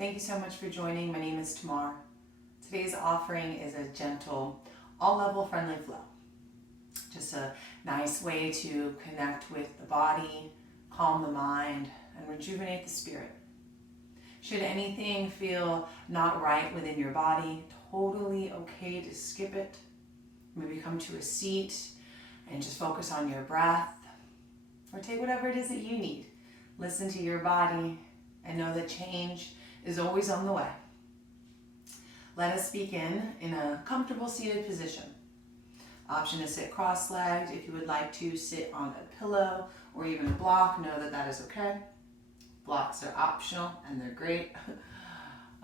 Thank you so much for joining. My name is Tamar. Today's offering is a gentle, all-level friendly flow. Just a nice way to connect with the body, calm the mind, and rejuvenate the spirit. Should anything feel not right within your body, totally okay to skip it. Maybe come to a seat and just focus on your breath, or take whatever it is that you need. Listen to your body and know that change is always on the way. Let us begin in a comfortable seated position. Option to sit cross-legged. If you would like to sit on a pillow or even a block, know that that is okay. Blocks are optional and they're great.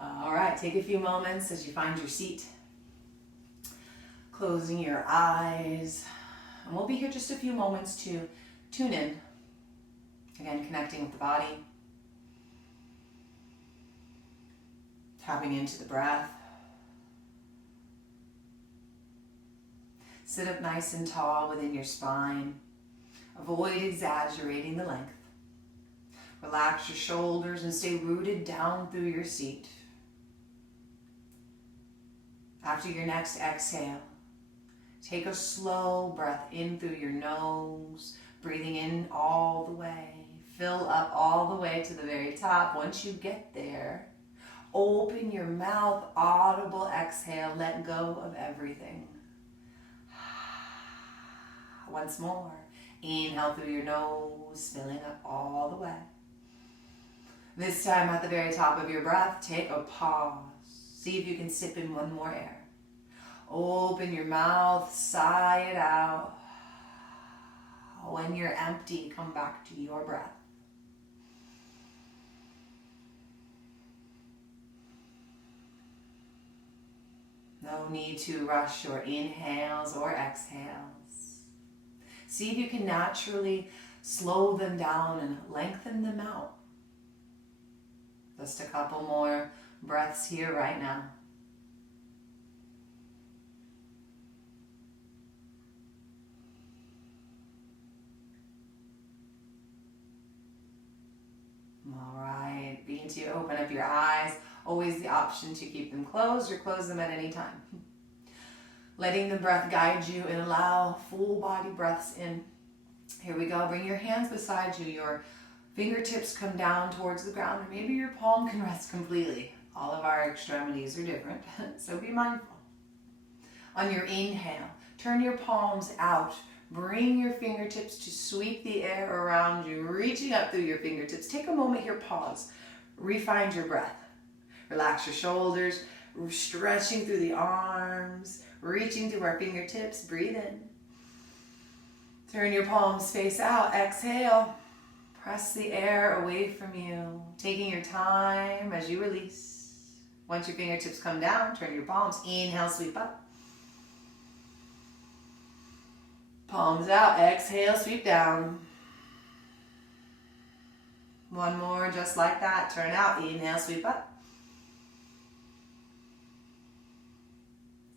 All right, take a few moments as you find your seat. Closing your eyes. And we'll be here just a few moments to tune in. Again, connecting with the body. Tapping into the breath. Sit up nice and tall within your spine. Avoid exaggerating the length. Relax your shoulders and stay rooted down through your seat. After your next exhale, take a slow breath in through your nose, breathing in all the way. Fill up all the way to the very top. Once you get there, open your mouth, audible exhale, let go of everything. Once more, inhale through your nose, filling up all the way. This time at the very top of your breath, take a pause. See if you can sip in one more air. Open your mouth, sigh it out. When you're empty, come back to your breath. No need to rush your inhales or exhales. See if you can naturally slow them down and lengthen them out. Just a couple more breaths here right now. All right, begin to open up your eyes. Always the option to keep them closed or close them at any time. Letting the breath guide you and allow full body breaths in. Here we go. Bring your hands beside you. Your fingertips come down towards the ground, or maybe your palm can rest completely. All of our extremities are different, so be mindful. On your inhale, turn your palms out. Bring your fingertips to sweep the air around you, reaching up through your fingertips. Take a moment here, pause. Refind your breath. Relax your shoulders, stretching through the arms, reaching through our fingertips. Breathe in. Turn your palms face out. Exhale. Press the air away from you, taking your time as you release. Once your fingertips come down, turn your palms. Inhale, sweep up. Palms out. Exhale, sweep down. One more, just like that. Turn out. Inhale, sweep up.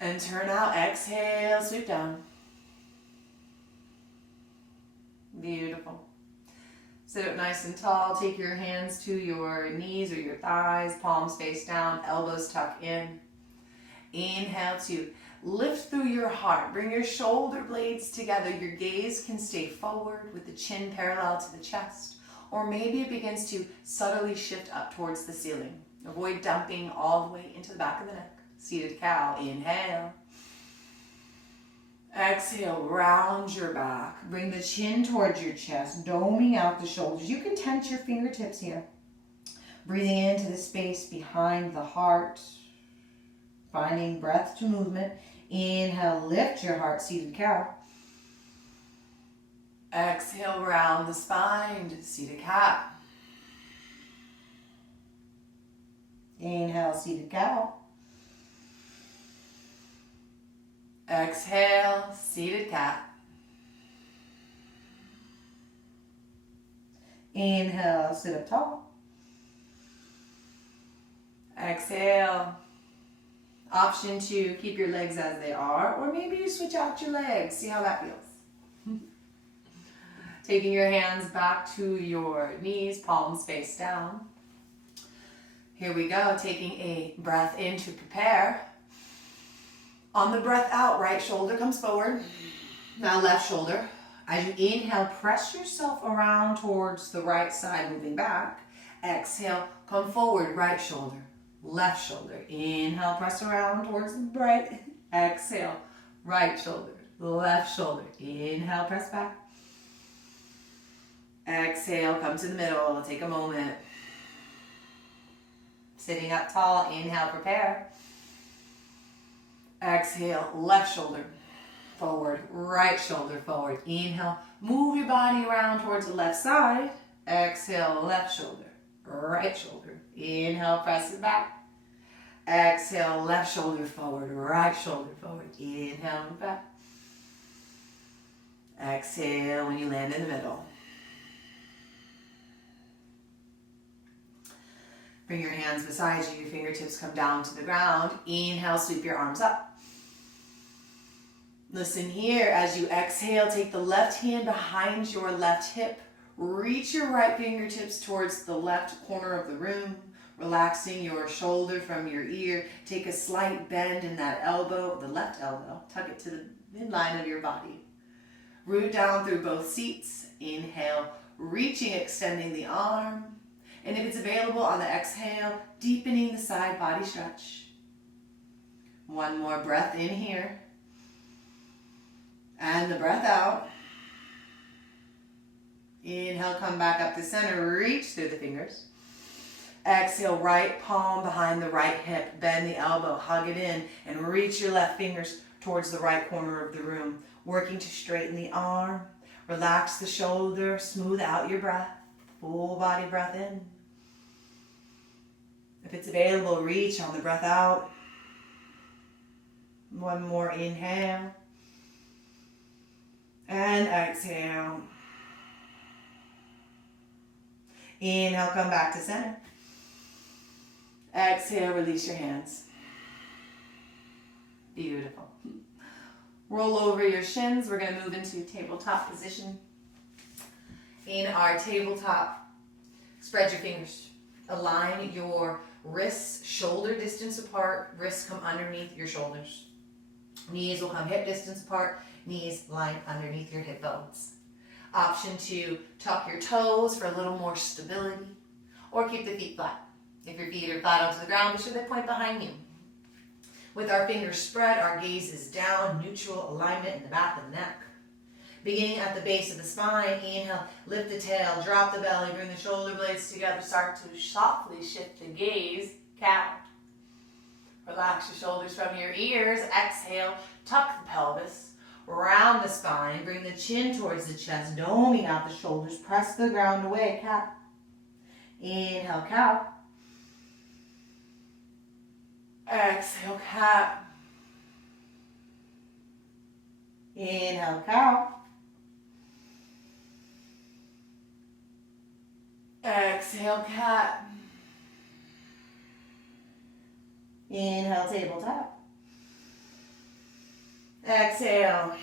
And turn out. Exhale, sweep down. Beautiful. Sit up nice and tall. Take your hands to your knees or your thighs. Palms face down. Elbows tuck in. Inhale to lift through your heart. Bring your shoulder blades together. Your gaze can stay forward with the chin parallel to the chest. Or maybe it begins to subtly shift up towards the ceiling. Avoid dumping all the way into the back of the neck. Seated cow. Inhale. Exhale, round your back. Bring the chin towards your chest, doming out the shoulders. You can tense your fingertips here. Breathing into the space behind the heart. Finding breath to movement. Inhale, lift your heart, seated cow. Exhale, round the spine, seated cat. Inhale, seated cow. Exhale, seated cat. Inhale, sit up tall. Exhale. Option to keep your legs as they are, or maybe you switch out your legs. See how that feels. Taking your hands back to your knees, palms face down. Here we go, taking a breath in to prepare. On the breath out, right shoulder comes forward. Now left shoulder. As you inhale, press yourself around towards the right side, moving back. Exhale, come forward, right shoulder, left shoulder. Inhale, press around towards the right. Exhale, right shoulder, left shoulder. Inhale, press back. Exhale, come to the middle. Take a moment. Sitting up tall, inhale, prepare. Exhale, left shoulder forward, right shoulder forward. Inhale, move your body around towards the left side. Exhale, left shoulder, right shoulder. Inhale, press it back. Exhale, left shoulder forward, right shoulder forward. Inhale, move back. Exhale when you land in the middle. Bring your hands beside you, your fingertips come down to the ground. Inhale, sweep your arms up. Listen here, as you exhale, take the left hand behind your left hip. Reach your right fingertips towards the left corner of the room, relaxing your shoulder from your ear. Take a slight bend in that elbow, the left elbow. Tuck it to the midline of your body. Root down through both seats. Inhale, reaching, extending the arm. And if it's available on the exhale, deepening the side body stretch. One more breath in here. And the breath out. Inhale, come back up to center, reach through the fingers. Exhale, right palm behind the right hip, bend the elbow, hug it in, and reach your left fingers towards the right corner of the room, working to straighten the arm, relax the shoulder, smooth out your breath, full body breath in. If it's available, reach on the breath out. One more inhale. And exhale. Inhale, come back to center. Exhale, release your hands. Beautiful. Roll over your shins. We're going to move into tabletop position. In our tabletop, spread your fingers. Align your wrists shoulder distance apart. Wrists come underneath your shoulders. Knees will come hip distance apart. Knees line underneath your hip bones. Option to tuck your toes for a little more stability, or keep the feet flat. If your feet are flat onto the ground, be sure they point behind you. With our fingers spread, our gaze is down, neutral alignment in the back of the neck. Beginning at the base of the spine, inhale, lift the tail, drop the belly, bring the shoulder blades together, start to softly shift the gaze, cow. Relax your shoulders from your ears, exhale, tuck the pelvis. Round the spine, bring the chin towards the chest, doming out the shoulders, press the ground away, cat. Inhale, cow. Exhale, cat. Inhale, cow. Exhale, cat. Inhale, tabletop. Exhale.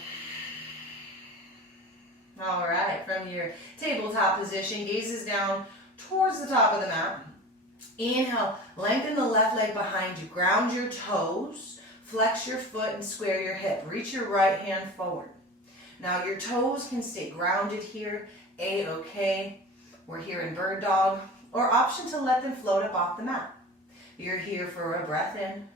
All right, from your tabletop position, gazes down towards the top of the mat. Inhale, lengthen the left leg behind you. Ground your toes, flex your foot and square your hip. Reach your right hand forward. Now your toes can stay grounded here, A-okay. We're here in bird dog, or option to let them float up off the mat. You're here for a breath in.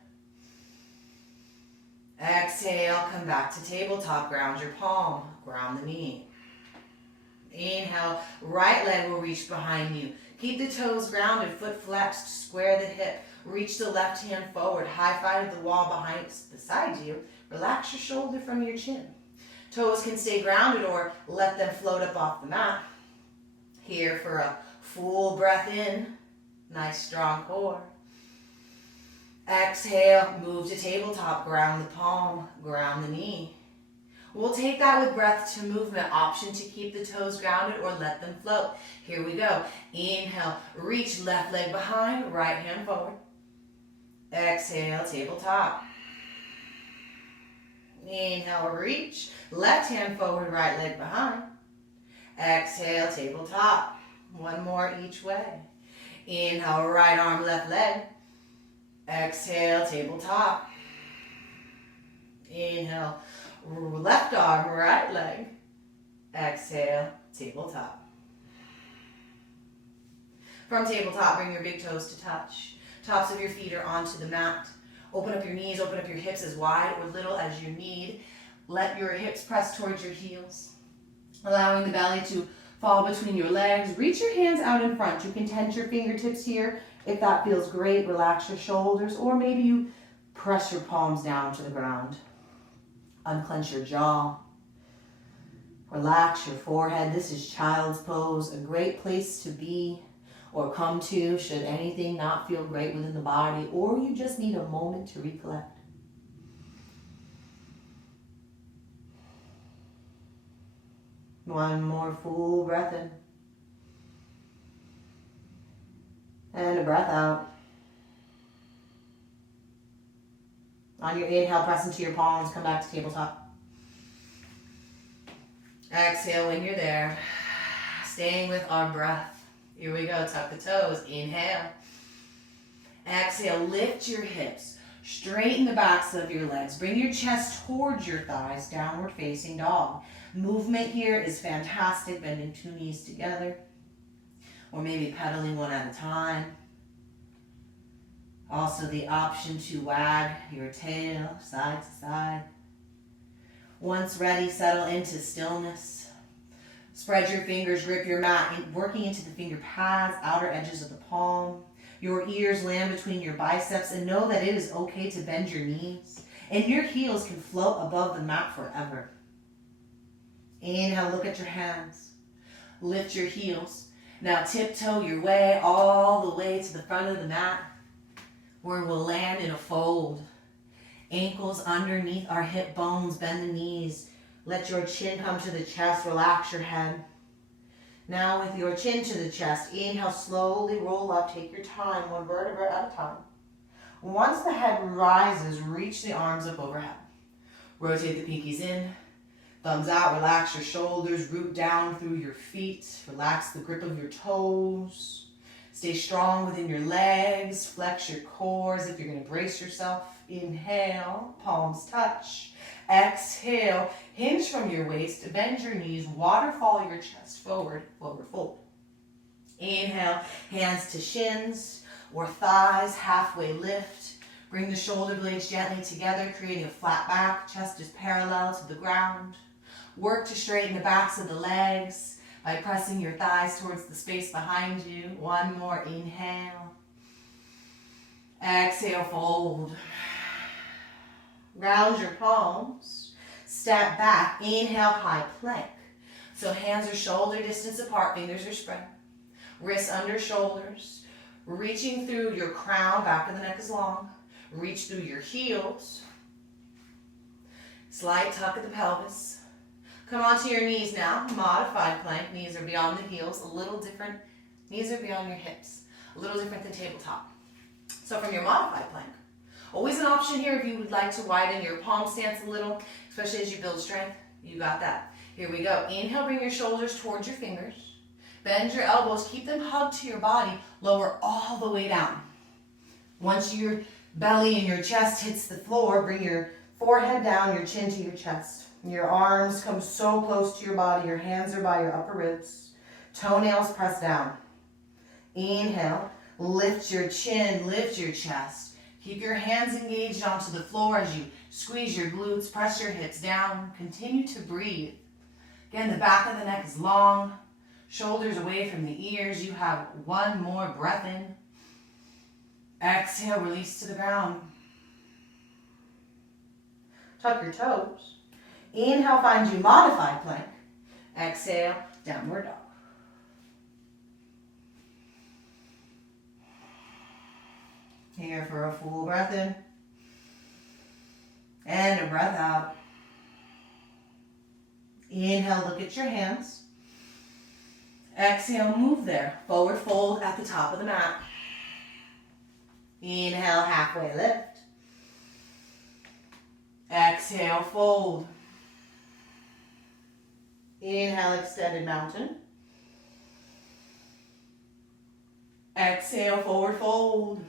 Exhale, come back to tabletop, ground your palm, ground the knee. Inhale, right leg will reach behind you. Keep the toes grounded, foot flexed, square the hip. Reach the left hand forward, high five the wall beside you. Relax your shoulder from your chin. Toes can stay grounded or let them float up off the mat. Here for a full breath in, nice strong core. Exhale, move to tabletop, ground the palm, ground the knee. We'll take that with breath to movement. Option to keep the toes grounded or let them float. Here we go. Inhale, reach left leg behind, right hand forward. Exhale, tabletop. Inhale, reach, left hand forward, right leg behind. Exhale, tabletop. One more each way. Inhale, right arm, left leg. Exhale, tabletop. Inhale, left arm, right leg. Exhale, tabletop. From tabletop, bring your big toes to touch. Tops of your feet are onto the mat. Open up your knees, open up your hips as wide or little as you need. Let your hips press towards your heels, allowing the belly to fall between your legs. Reach your hands out in front. You can tense your fingertips here. If that feels great, relax your shoulders, or maybe you press your palms down to the ground. Unclench your jaw. Relax your forehead. This is child's pose, a great place to be or come to should anything not feel great within the body, or you just need a moment to recollect. One more full breath in. And a breath out. On your inhale, press into your palms, come back to tabletop. Exhale when you're there. Staying with our breath. Here we go, tuck the toes, inhale. Exhale, lift your hips. Straighten the backs of your legs. Bring your chest towards your thighs, downward facing dog. Movement here is fantastic, bending two knees together. Or maybe pedaling one at a time. Also the option to wag your tail side to side. Once ready, settle into stillness. Spread your fingers, grip your mat, working into the finger pads, outer edges of the palm. Your ears land between your biceps, and know that it is okay to bend your knees. And your heels can float above the mat forever. Inhale, look at your hands. Lift your heels. Now tiptoe your way all the way to the front of the mat, where we'll land in a fold. Ankles underneath our hip bones, bend the knees. Let your chin come to the chest, relax your head. Now with your chin to the chest, inhale, slowly roll up, take your time, one vertebra at a time. Once the head rises, reach the arms up overhead. Rotate the pinkies in, thumbs out, relax your shoulders, root down through your feet, relax the grip of your toes. Stay strong within your legs, flex your core as if you're going to brace yourself. Inhale, palms touch. Exhale, hinge from your waist, bend your knees, waterfall your chest forward, forward fold. Inhale, hands to shins or thighs, halfway lift. Bring the shoulder blades gently together, creating a flat back, chest is parallel to the ground. Work to straighten the backs of the legs by pressing your thighs towards the space behind you. One more, inhale. Exhale, fold. Round your palms, step back, inhale, high plank. So hands are shoulder distance apart, fingers are spread. Wrists under shoulders, reaching through your crown, back of the neck is long. Reach through your heels. Slight tuck of the pelvis. Come onto your knees now, modified plank. Knees are beyond the heels, a little different. Knees are beyond your hips, a little different than tabletop. So from your modified plank, always an option here if you would like to widen your palm stance a little, especially as you build strength. You got that. Here we go. Inhale, bring your shoulders towards your fingers. Bend your elbows, keep them hugged to your body. Lower all the way down. Once your belly and your chest hits the floor, bring your forehead down, your chin to your chest. Your arms come so close to your body. Your hands are by your upper ribs. Toenails press down. Inhale, lift your chin, lift your chest. Keep your hands engaged onto the floor as you squeeze your glutes, press your hips down. Continue to breathe. Again, the back of the neck is long, shoulders away from the ears. You have one more breath in. Exhale, release to the ground. Tuck your toes. Inhale, find you modified plank. Exhale, downward dog. Here for a full breath in. And a breath out. Inhale, look at your hands. Exhale, move there. Forward fold at the top of the mat. Inhale, halfway lift. Exhale, fold. Inhale, extended mountain. Exhale, forward fold.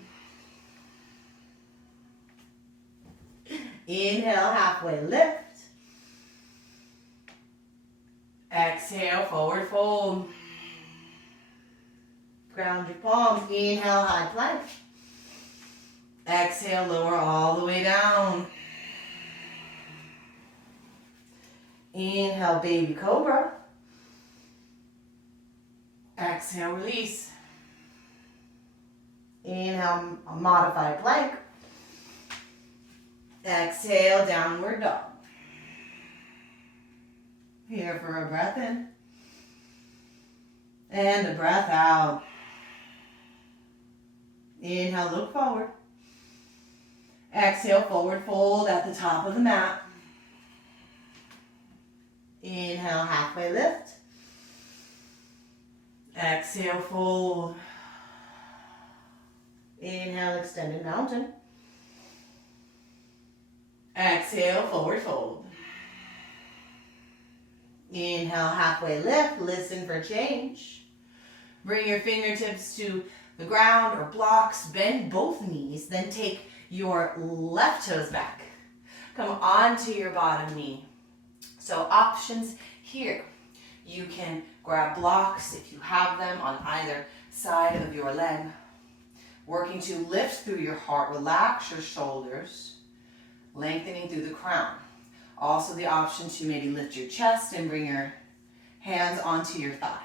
Inhale, halfway lift. Exhale, forward fold. Ground your palms. Inhale, high plank. Exhale, lower all the way down. Inhale, baby cobra. Exhale, release. Inhale, a modified plank. Exhale, downward dog. Here for a breath in. And a breath out. Inhale, look forward. Exhale, forward fold at the top of the mat. Inhale, halfway lift. Exhale, fold. Inhale, extended mountain. Exhale, forward fold. Inhale, halfway lift. Listen for change. Bring your fingertips to the ground or blocks. Bend both knees. Then take your left toes back. Come onto your bottom knee. So options here. You can grab blocks if you have them on either side of your leg. Working to lift through your heart. Relax your shoulders. Lengthening through the crown. Also the option to maybe lift your chest and bring your hands onto your thigh.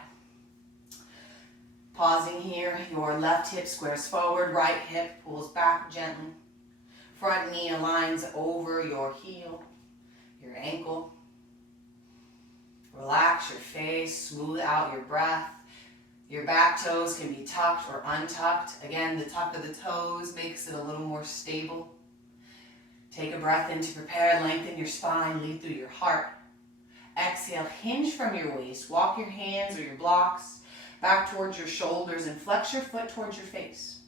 Pausing here, your left hip squares forward, right hip pulls back gently. Front knee aligns over your heel, your ankle. Relax your face, smooth out your breath. Your back toes can be tucked or untucked. Again, the tuck of the toes makes it a little more stable. Take a breath in to prepare, lengthen your spine, lead through your heart. Exhale, hinge from your waist. Walk your hands or your blocks back towards your shoulders and flex your foot towards your face.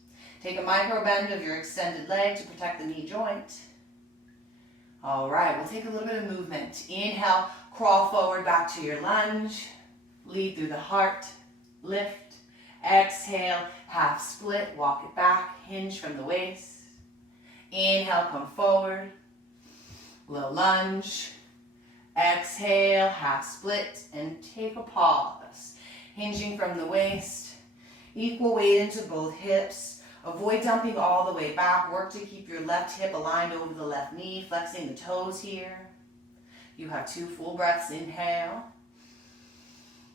Take a micro bend of your extended leg to protect the knee joint. All right, we'll take a little bit of movement. Inhale, crawl forward back to your lunge. Lead through the heart, lift. Exhale, half split, walk it back, hinge from the waist. Inhale, come forward, low lunge. Exhale, half split, and take a pause. Hinging from the waist, equal weight into both hips. Avoid dumping all the way back. Work to keep your left hip aligned over the left knee, flexing the toes here. You have 2 full breaths. Inhale.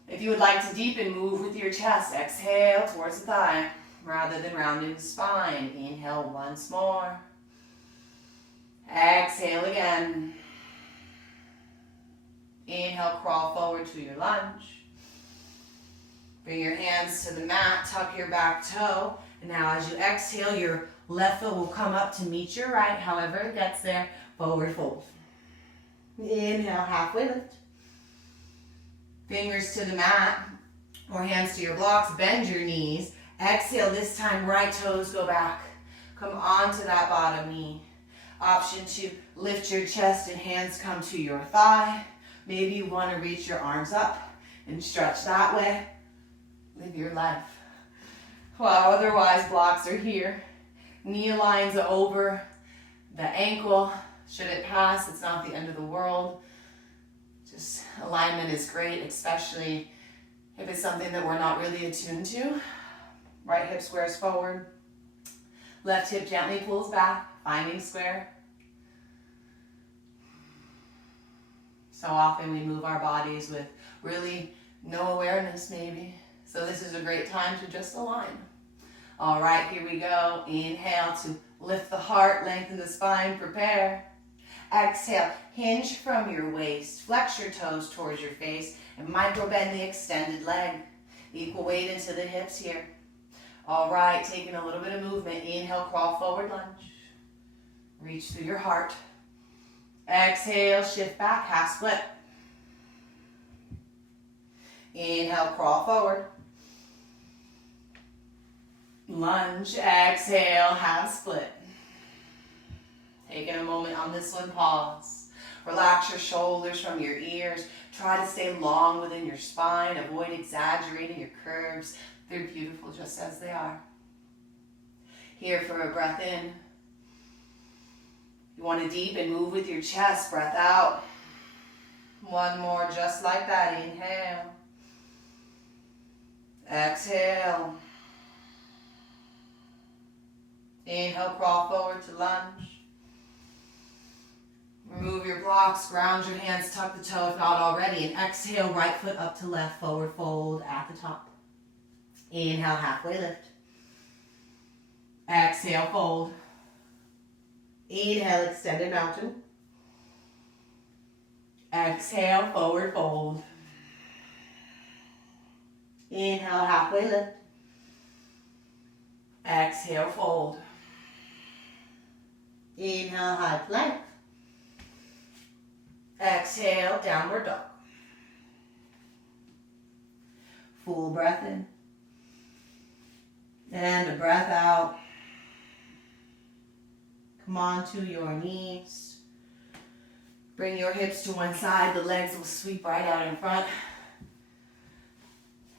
If you would like to deepen, move with your chest. Exhale towards the thigh rather than rounding the spine. Inhale once more. Exhale again. Inhale, crawl forward to your lunge. Bring your hands to the mat, tuck your back toe. And now as you exhale, your left foot will come up to meet your right. However it gets there, forward fold. Inhale, halfway lift. Fingers to the mat or hands to your blocks. Bend your knees. Exhale, this time right toes go back. Come onto that bottom knee. Option to lift your chest and hands come to your thigh. Maybe you want to reach your arms up and stretch that way. Live your life. Well, otherwise blocks are here. Knee aligns over the ankle. Should it pass, it's not the end of the world. Just alignment is great, especially if it's something that we're not really attuned to. Right hip squares forward. Left hip gently pulls back, finding square. So often we move our bodies with really no awareness maybe. So this is a great time to just align. All right, here we go. Inhale to lift the heart, lengthen the spine, prepare. Exhale, hinge from your waist, flex your toes towards your face, and micro bend the extended leg. Equal weight into the hips here. All right, taking a little bit of movement. Inhale, crawl forward lunge. Reach through your heart. Exhale, shift back, half split. Inhale, crawl forward. Lunge, exhale, half split. Taking a moment on this one, pause. Relax your shoulders from your ears. Try to stay long within your spine. Avoid exaggerating your curves. They're beautiful just as they are. Here for a breath in. You want to deepen, move with your chest, breath out. One more, just like that. Inhale. Exhale. Inhale, crawl forward to lunge. Remove your blocks, ground your hands, tuck the toe if not already, and exhale, right foot up to left, forward fold at the top. Inhale, halfway lift. Exhale, fold. Inhale, extended mountain. Exhale, forward fold. Inhale, halfway lift. Exhale, fold. Inhale, high plank. Exhale, downward dog. Full breath in. And a breath out. Come on to your knees. Bring your hips to one side. The legs will sweep right out in front.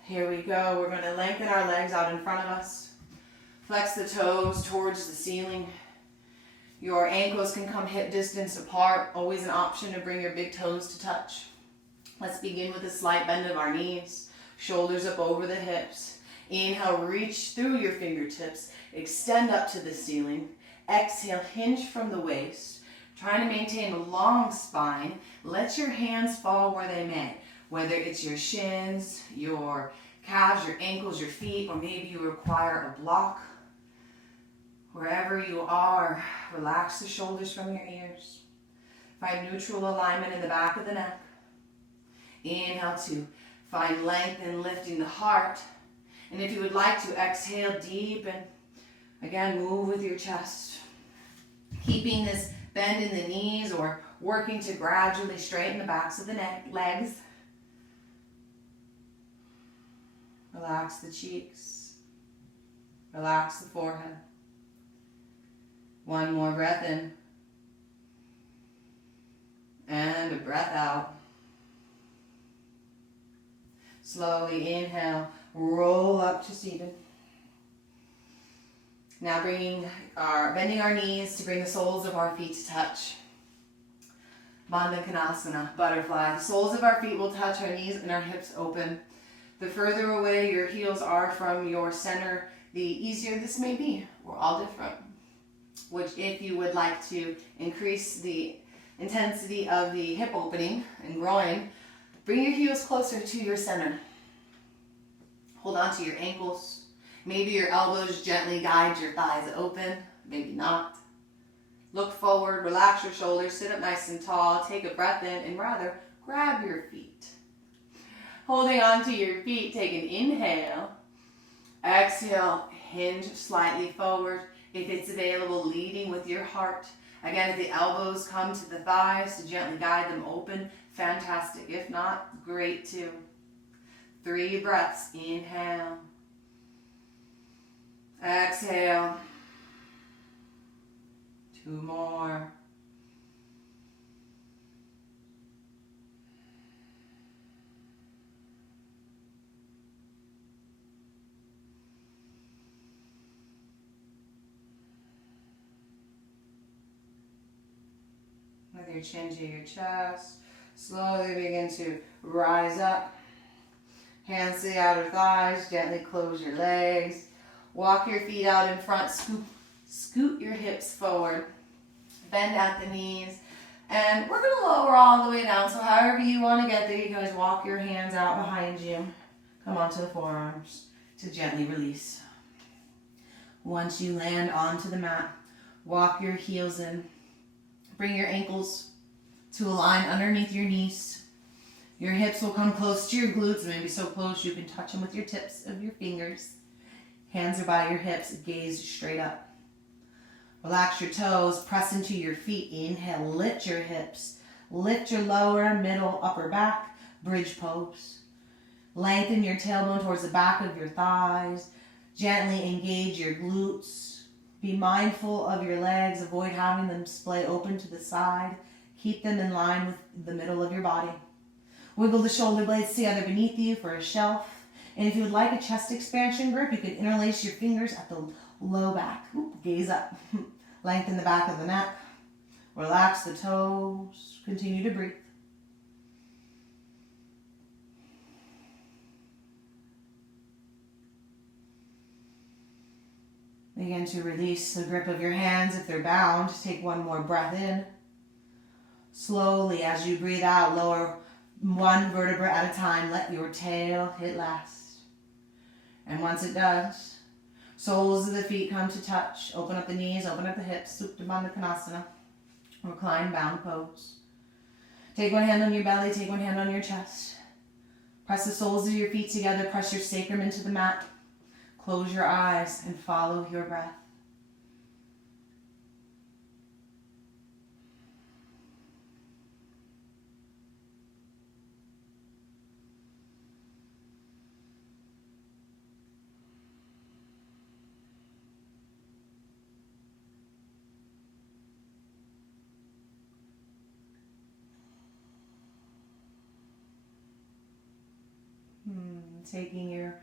Here we go. We're going to lengthen our legs out in front of us. Flex the toes towards the ceiling. Your ankles can come hip distance apart. Always an option to bring your big toes to touch. Let's begin with a slight bend of our knees. Shoulders up over the hips. Inhale, reach through your fingertips. Extend up to the ceiling. Exhale, hinge from the waist. Trying to maintain a long spine. Let your hands fall where they may. Whether it's your shins, your calves, your ankles, your feet, or maybe you require a block. Wherever you are, relax the shoulders from your ears. Find neutral alignment in the back of the neck. Inhale to find length in lifting the heart. And if you would like to, exhale deep and again, move with your chest. Keeping this bend in the knees or working to gradually straighten the backs of the legs. Relax the cheeks. Relax the forehead. One more breath in. And a breath out. Slowly inhale, roll up to seated. Now bending our knees to bring the soles of our feet to touch. Bandana Kanasana, butterfly. The soles of our feet will touch, our knees and our hips open. The further away your heels are from your center, the easier this may be. We're all different. Which, if you would like to increase the intensity of the hip opening and groin, bring your heels closer to your center. Hold on to your ankles. Maybe your elbows gently guide your thighs open, maybe not. Look forward, relax your shoulders, sit up nice and tall, take a breath in, and rather, grab your feet. Holding on to your feet, take an inhale. Exhale, hinge slightly forward. If it's available, leading with your heart. Again, if the elbows come to the thighs to gently guide them open, fantastic. If not, great too. 3 breaths. Inhale. Exhale. 2 more. With your chin to your chest, slowly begin to rise up. Hands to the outer thighs, gently close your legs. Walk your feet out in front, scoot your hips forward. Bend at the knees. And we're going to lower all the way down. So however you want to get there, you guys walk your hands out behind you. Come onto the forearms to gently release. Once you land onto the mat, walk your heels in. Bring your ankles to align underneath your knees. Your hips will come close to your glutes, maybe so close you can touch them with your tips of your fingers. Hands are by your hips, gaze straight up. Relax your toes, press into your feet. Inhale, lift your hips. Lift your lower, middle, upper back, bridge pose. Lengthen your tailbone towards the back of your thighs. Gently engage your glutes. Be mindful of your legs. Avoid having them splay open to the side. Keep them in line with the middle of your body. Wiggle the shoulder blades together beneath you for a shelf. And if you would like a chest expansion grip, you can interlace your fingers at the low back. Gaze up. Lengthen the back of the neck. Relax the toes. Continue to breathe. Begin to release the grip of your hands if they're bound. Take one more breath in. Slowly, as you breathe out, lower one vertebra at a time. Let your tail hit last. And once it does, soles of the feet come to touch. Open up the knees, open up the hips. Supine Kanasana. Recline bound pose. Take one hand on your belly, take one hand on your chest. Press the soles of your feet together. Press your sacrum into the mat. Close your eyes and follow your breath. Taking your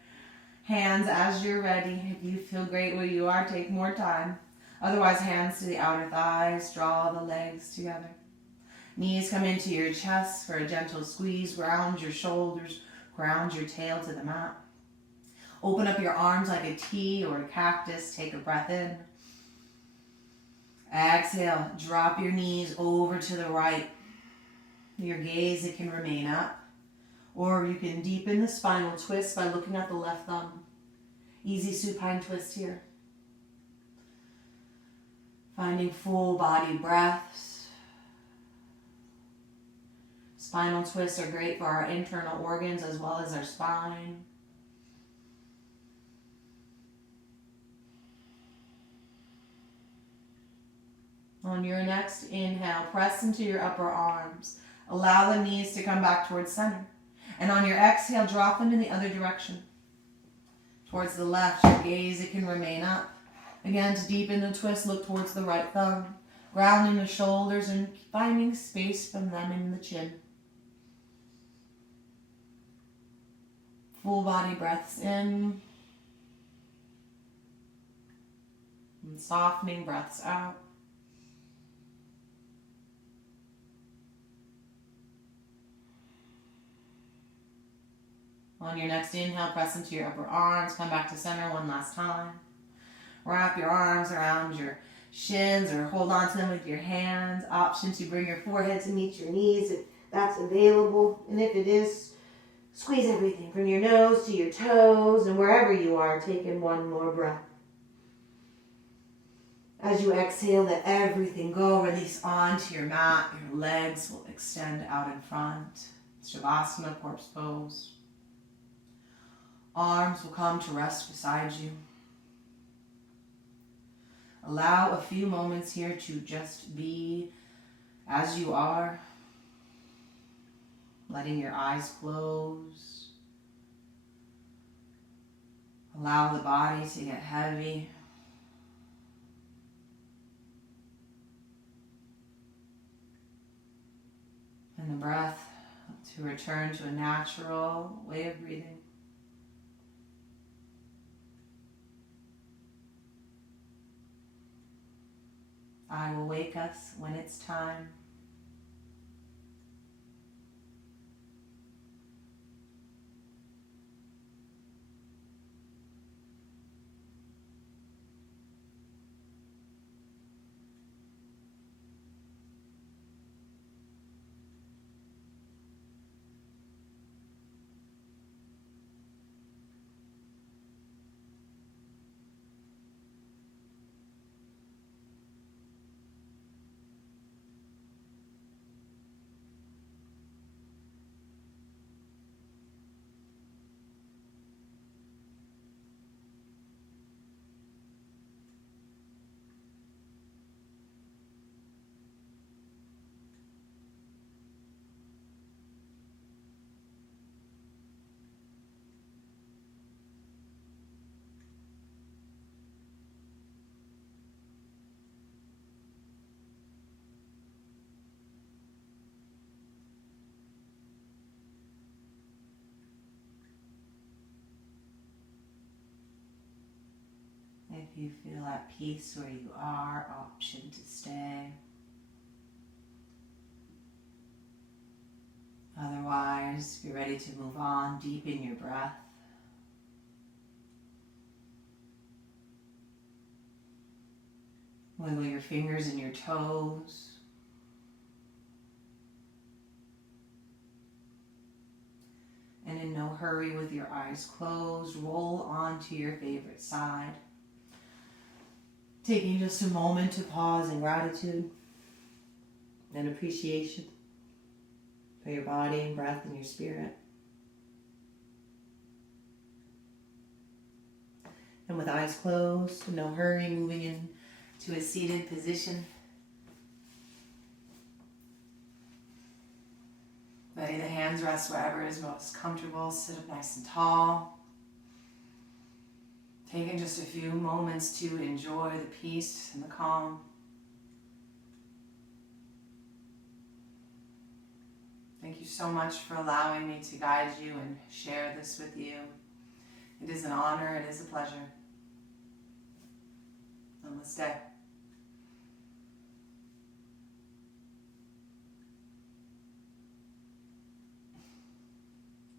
hands as you're ready. If you feel great where you are, take more time. Otherwise, hands to the outer thighs. Draw the legs together. Knees come into your chest for a gentle squeeze. Ground your shoulders. Ground your tail to the mat. Open up your arms like a T or a cactus. Take a breath in. Exhale. Drop your knees over to the right. Your gaze, it can remain up. Or you can deepen the spinal twist by looking at the left thumb. Easy supine twist here. Finding full body breaths. Spinal twists are great for our internal organs as well as our spine. On your next inhale, press into your upper arms. Allow the knees to come back towards center. And on your exhale, drop them in the other direction. Towards the left, your gaze, it can remain up. Again, to deepen the twist, look towards the right thumb. Grounding the shoulders and finding space from them in the chin. Full body breaths in. And softening breaths out. On your next inhale, press into your upper arms. Come back to center one last time. Wrap your arms around your shins or hold on to them with your hands. Option to bring your forehead to meet your knees if that's available. And if it is, squeeze everything from your nose to your toes and wherever you are, take in one more breath. As you exhale, let everything go. Release onto your mat. Your legs will extend out in front. Savasana, corpse pose. Arms will come to rest beside you. Allow a few moments here to just be as you are. Letting your eyes close. Allow the body to get heavy. And the breath to return to a natural way of breathing. I will wake us when it's time. If you feel at peace where you are, option to stay. Otherwise, if you're ready to move on, deepen your breath. Wiggle your fingers and your toes. And in no hurry, with your eyes closed, roll onto your favorite side. Taking just a moment to pause in gratitude and appreciation for your body and breath and your spirit. And with eyes closed, no hurry, moving in to a seated position. Letting the hands rest wherever is most comfortable. Sit up nice and tall. Taking just a few moments to enjoy the peace and the calm. Thank you so much for allowing me to guide you and share this with you. It is an honor, it is a pleasure. Namaste.